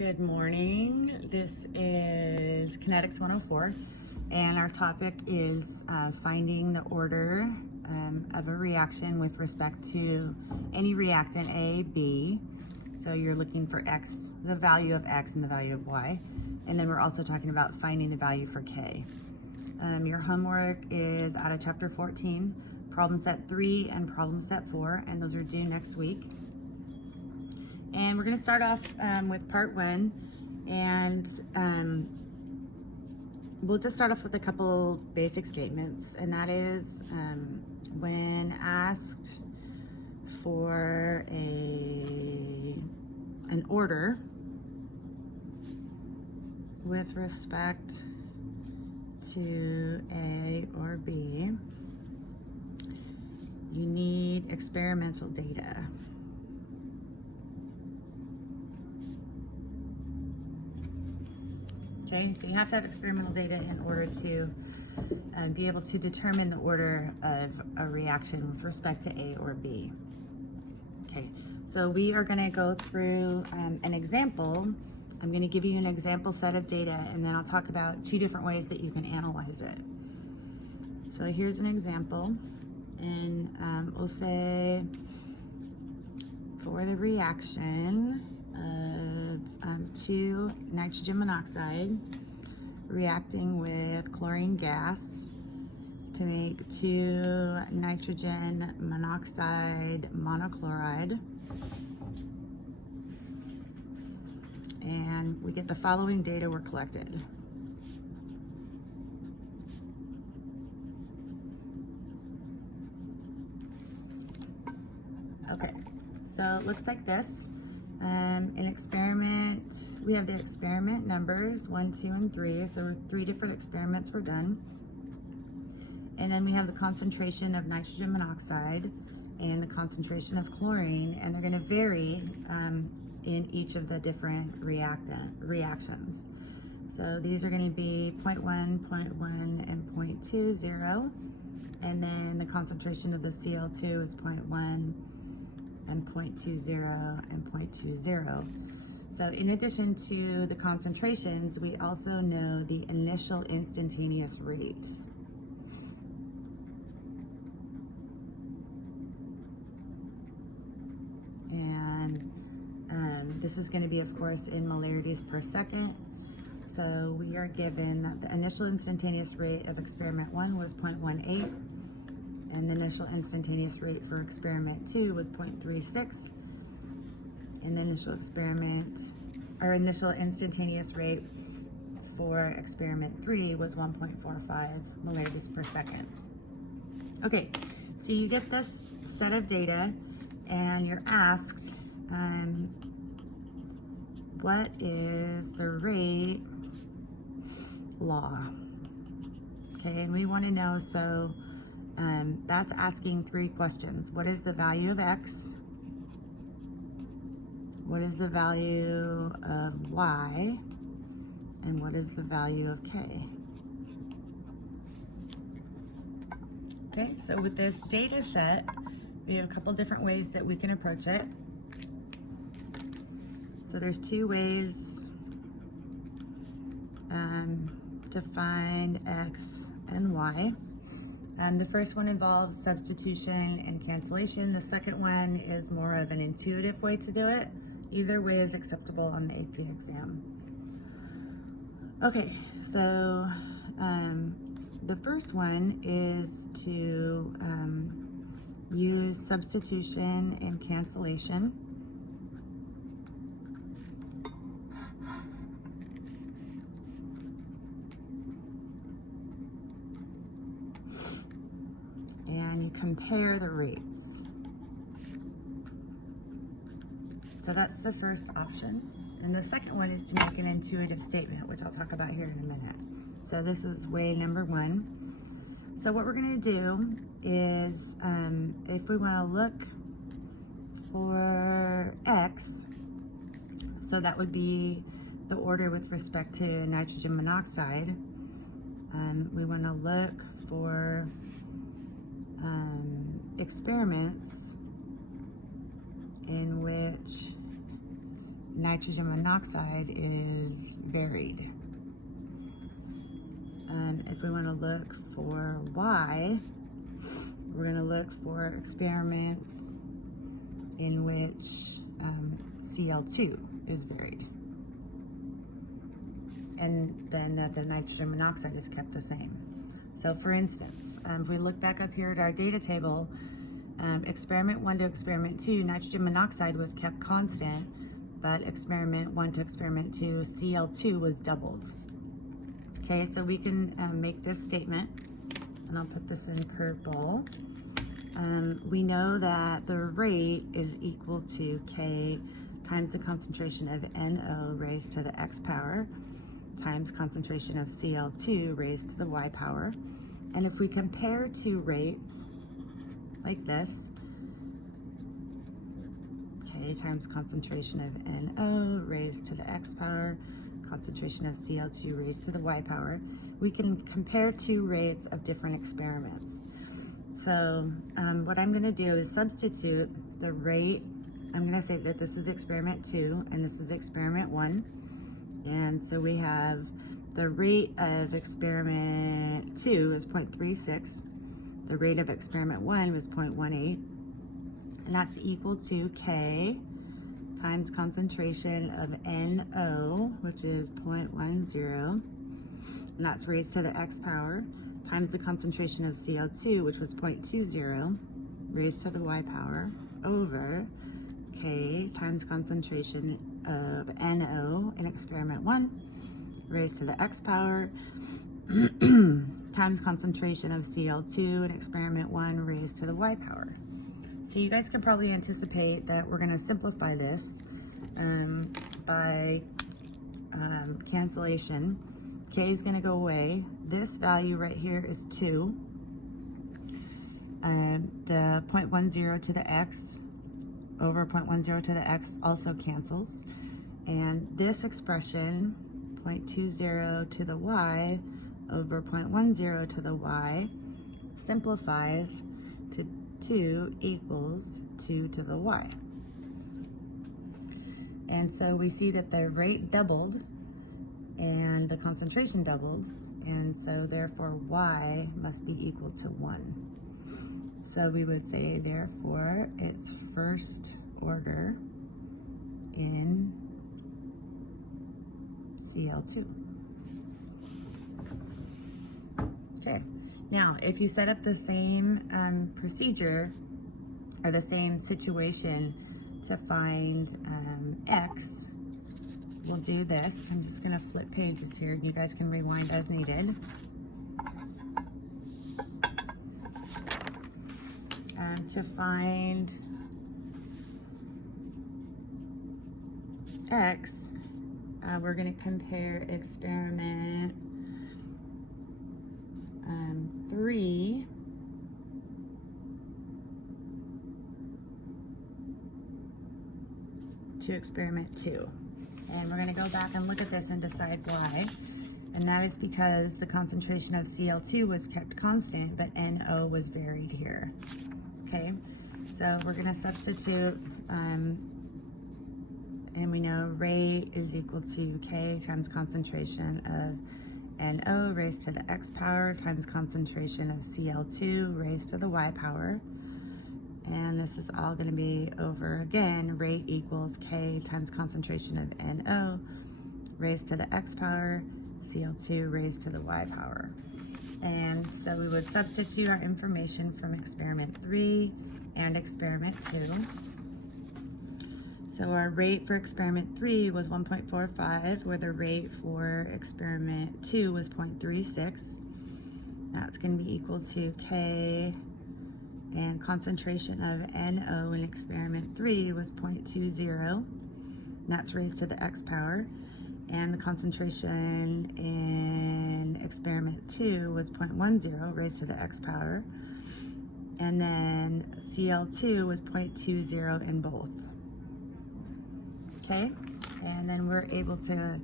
Good morning. This is Kinetics 104, and our topic is finding the order of a reaction with respect to any reactant A, B. So you're looking for X, the value of X and the value of Y. And then we're also talking about finding the value for K. Your homework is out of chapter 14, problem set 3 and problem set 4, and those are due next week. And we're going to start off with part 1, and we'll just start off with a couple basic statements, and that is when asked for an order with respect to A or B, you need experimental data. Okay, so you have to have experimental data in order to be able to determine the order of a reaction with respect to A or B. Okay, so we are going to go through an example. I'm going to give you an example set of data, and then I'll talk about 2 different ways that you can analyze it. So here's an example, and we'll say for the reaction of 2 nitrogen monoxide reacting with chlorine gas to make 2 nitrogen monoxide monochloride, and we get the following data were collected. Okay, so it looks like this. An experiment, we have the experiment numbers 1, 2, and 3. So 3 different experiments were done. And then we have the concentration of nitrogen monoxide and the concentration of chlorine, and they're going to vary in each of the different reactions. So these are going to be 0.1, 0.1, and 0.20. And then the concentration of the Cl2 is 0.1. and 0.20 and 0.20. So in addition to the concentrations, we also know the initial instantaneous rate. And this is going to be, of course, in molarities per second. So we are given that the initial instantaneous rate of experiment 1 was 0.18. And the initial instantaneous rate for experiment 2 was 0.36. And the initial instantaneous rate for experiment 3 was 1.45 milliliters per second. Okay, so you get this set of data, and you're asked, what is the rate law? Okay, and we want to know, so that's asking 3 questions. What is the value of X? What is the value of Y? And what is the value of K? Okay, so with this data set, we have a couple different ways that we can approach it. So there's 2 ways to find X and Y. The first one involves substitution and cancellation. The second one is more of an intuitive way to do it. Either way is acceptable on the AP exam. Okay, so the first one is to use substitution and cancellation. And you compare the rates. So that's the first option. And the second one is to make an intuitive statement, which I'll talk about here in a minute. So this is way number 1. So what we're going to do is, if we want to look for X, so that would be the order with respect to nitrogen monoxide, we want to look for experiments in which nitrogen monoxide is varied. If we want to look for Y, we're going to look for experiments in which Cl2 is varied. And then the nitrogen monoxide is kept the same. So for instance, if we look back up here at our data table, experiment 1 to experiment 2, nitrogen monoxide was kept constant, but experiment 1 to experiment 2, Cl2 was doubled. Okay, so we can make this statement, and I'll put this in purple. We know that the rate is equal to K times the concentration of NO raised to the X power times concentration of Cl2 raised to the Y power. And if we compare two rates like this, K times concentration of NO raised to the X power, concentration of Cl2 raised to the Y power, we can compare two rates of different experiments. So what I'm going to do is substitute the rate. I'm going to say that this is experiment 2 and this is experiment 1. And so we have the rate of experiment 2 is 0.36. The rate of experiment 1 was 0.18. And that's equal to K times concentration of NO, which is 0.10. And that's raised to the X power, times the concentration of Cl2, which was 0.20, raised to the Y power, over K times concentration of NO in experiment 1, raised to the X power, times concentration of Cl2 in experiment 1, raised to the Y power. So you guys can probably anticipate that we're going to simplify this by cancellation. K is going to go away. This value right here is 2. The 0.10 to the X over 0.10 to the X also cancels. And this expression, 0.20 to the Y over 0.10 to the Y, simplifies to 2 equals 2 to the Y. And so we see that the rate doubled and the concentration doubled, and so therefore Y must be equal to 1. So we would say therefore it's first order in Cl2. Okay, now if you set up the same procedure or the same situation to find X, we'll do this. I'm just going to flip pages here. You guys can rewind as needed. To find X, we're going to compare experiment 3 to experiment 2. And we're going to go back and look at this and decide why. And that is because the concentration of Cl2 was kept constant, but NO was varied here. Okay, so we're going to substitute, and we know rate is equal to K times concentration of NO raised to the X power times concentration of Cl2 raised to the Y power. And this is all going to be over again, rate equals K times concentration of NO raised to the X power, Cl2 raised to the Y power. And so we would substitute our information from experiment 3 and experiment 2. So our rate for experiment 3 was 1.45, where the rate for experiment 2 was 0.36. That's going to be equal to K, and concentration of NO in experiment 3 was 0.20. That's raised to the X power. And the concentration in experiment 2 was 0.10, raised to the X power. And then Cl2 was 0.20 in both. Okay, and then we're able to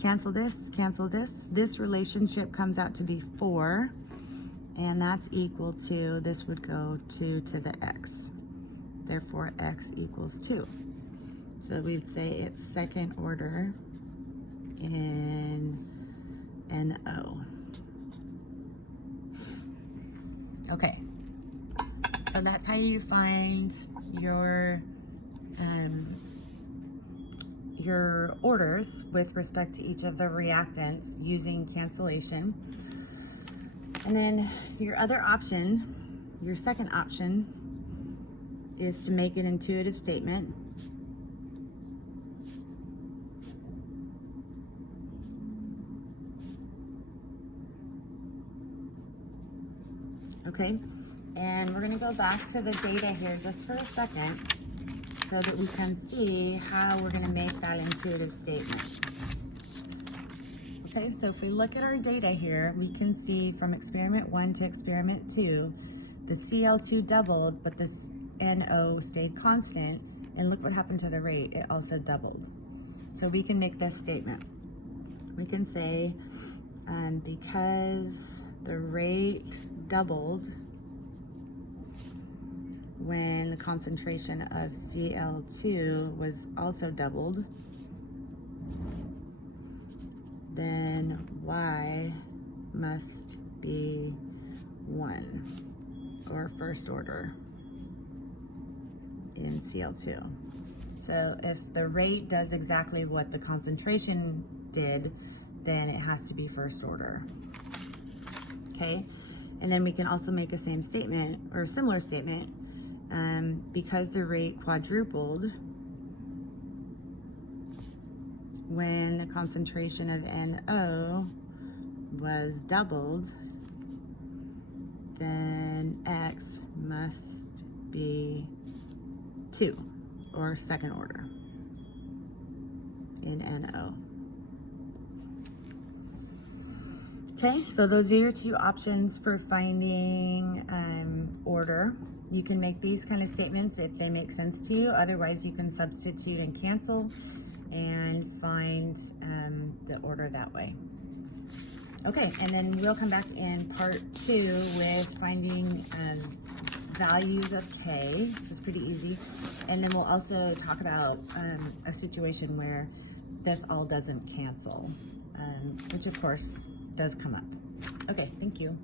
cancel this, cancel this. This relationship comes out to be 4, and that's equal to, this would go 2 to the X. Therefore, X equals 2. So we'd say it's second order in NO. Okay, so that's how you find your orders with respect to each of the reactants using cancellation. And then your other option, your second option, is to make an intuitive statement. Okay, and we're gonna go back to the data here just for a second so that we can see how we're gonna make that intuitive statement. Okay, so if we look at our data here, we can see from experiment 1 to experiment 2, the Cl2 doubled, but this NO stayed constant, and look what happened to the rate, it also doubled. So we can make this statement. We can say, because the rate doubled when the concentration of Cl2 was also doubled, then Y must be 1, or first order in Cl2. So if the rate does exactly what the concentration did, then it has to be first order. Okay, and then we can also make a same statement or a similar statement. Because the rate quadrupled when the concentration of NO was doubled, then X must be 2, or second order in NO. Okay, so those are your two options for finding order. You can make these kind of statements if they make sense to you. Otherwise, you can substitute and cancel and find the order that way. Okay, and then we'll come back in part 2 with finding values of K, which is pretty easy. And then we'll also talk about a situation where this all doesn't cancel, which of course does come up. Okay, thank you.